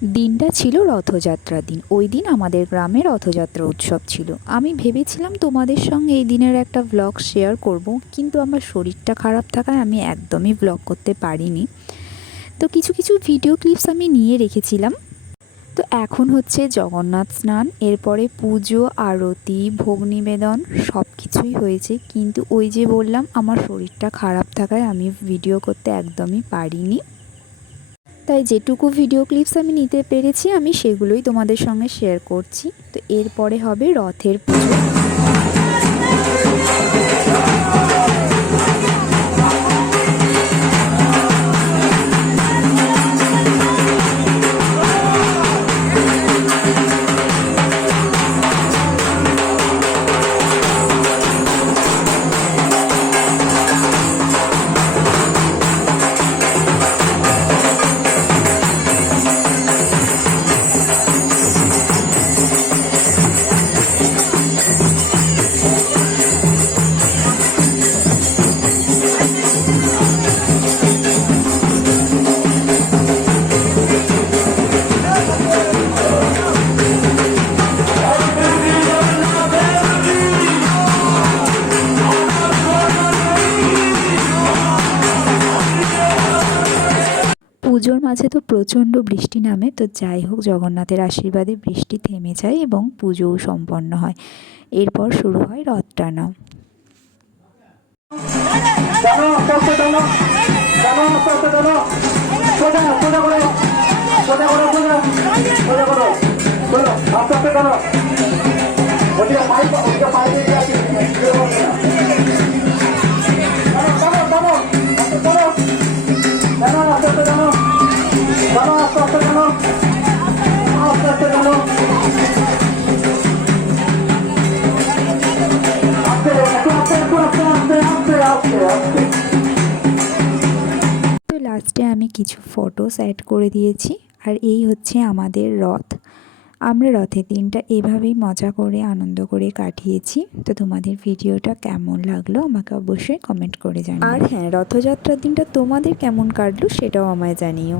দিনটা ছিল রথযাত্রার দিন। ওই দিন আমাদের গ্রামে রথযাত্রা উৎসব ছিল। আমি ভেবেছিলাম তোমাদের সঙ্গে এই দিনের একটা ভ্লগ শেয়ার করব, কিন্তু আমার শরীরটা খারাপ থাকায় আমি একদমই ভ্লগ করতে পারিনি। তো কিছু কিছু ভিডিও ক্লিপস আমি নিয়ে রেখেছিলাম। তো এখন হচ্ছে জগন্নাথ স্নান, এরপরে পুজো, আরতি, ভোগ নিবেদন সব কিছুই হয়েছে, কিন্তু ওই যে বললাম আমার শরীরটা খারাপ থাকায় আমি ভিডিও করতে একদমই পারিনি। তাই যেটুকু ভিডিও ক্লিপস আমি নিতে পেরেছি আমি সেগুলোই তোমাদের সঙ্গে শেয়ার করছি। তো এরপরে হবে রথের পুজো। পুজোর মাঝে তো প্রচণ্ড বৃষ্টি নামে, তো যাই হোক জগন্নাথের আশীর্বাদে বৃষ্টি থেমে যায় এবং পুজোও সম্পন্ন হয়। এরপর শুরু হয় রথ টানা। তো লাস্টে আমি কিছু ফটোস অ্যাড করে দিয়েছি। আর এই হচ্ছে আমাদের রথ। আমরা রথের দিনটা এভাবেই মজা করে আনন্দ করে কাটিয়েছি। তো তোমাদের ভিডিওটা কেমন লাগলো আমাকে অবশ্যই কমেন্ট করে জানিও। আর হ্যাঁ, রথযাত্রার দিনটা তোমাদের কেমন কাটলো সেটাও আমায় জানিও।